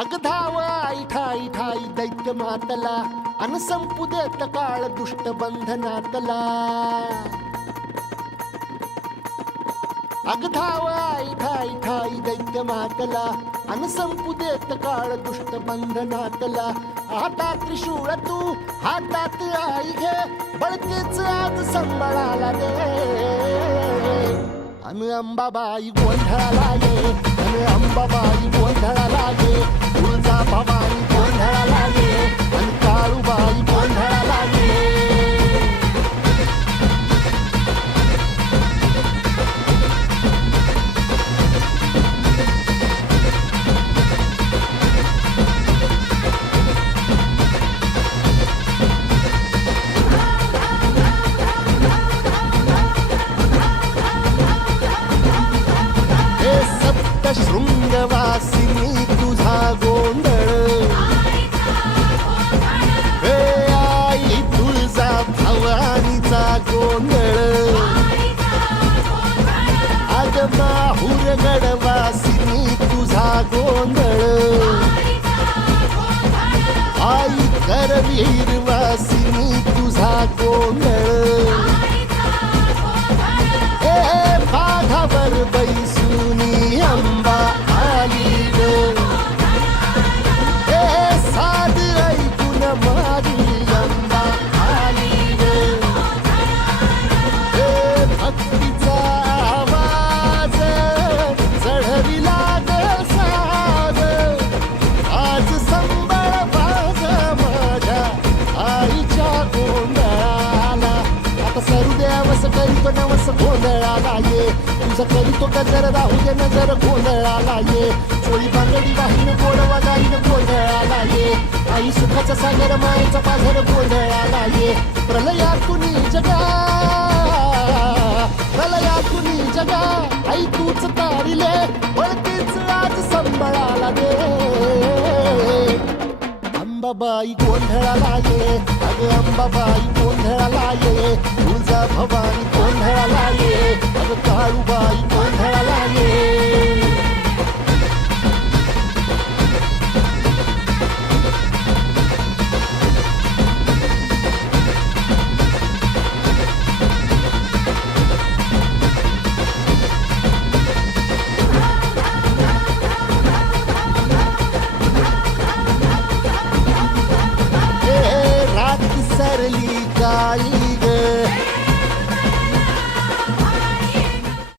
अग धाव आई ठाई ठाई दैत्य मातला अन संपू देत काळ दुष्ट बंधनातला अग धाव आई ठाई ठाई दैत्य मातला अन संपू देत काळ दुष्ट बंधनातला आता त्रिशूळ तू हातात आई घे बळकेच आज संबळाला दे अन अंबाबाई गोंधळाला ये अन अंबाबाई सप्त शृंगवासिनी तुझा गोंधळ. हे आई तुझा भवानीचा गोंधळ. अग माहूर गडवासिनी तुझा गोंधळ. आई करवीर करीतो नवस गोंधळाला ये तुझं करीतो गजर राहू दे नजर गोंधळाला ये चोळी बांगडी वाहीन गोडवा गाईन गोंधळाला ये आई सुखाचा सागर मायेचा पाझर गोंधळाला ये प्रलयातुनी जगा प्रलयातुनी जगा. आई तूच तारिले वळतीच आज संबळाला दे. अंबाबाई गोंधळाला ये अगं अंबाबाई गोंधळाला ये तुळजा भवानी गोंधळाला ये. feliz.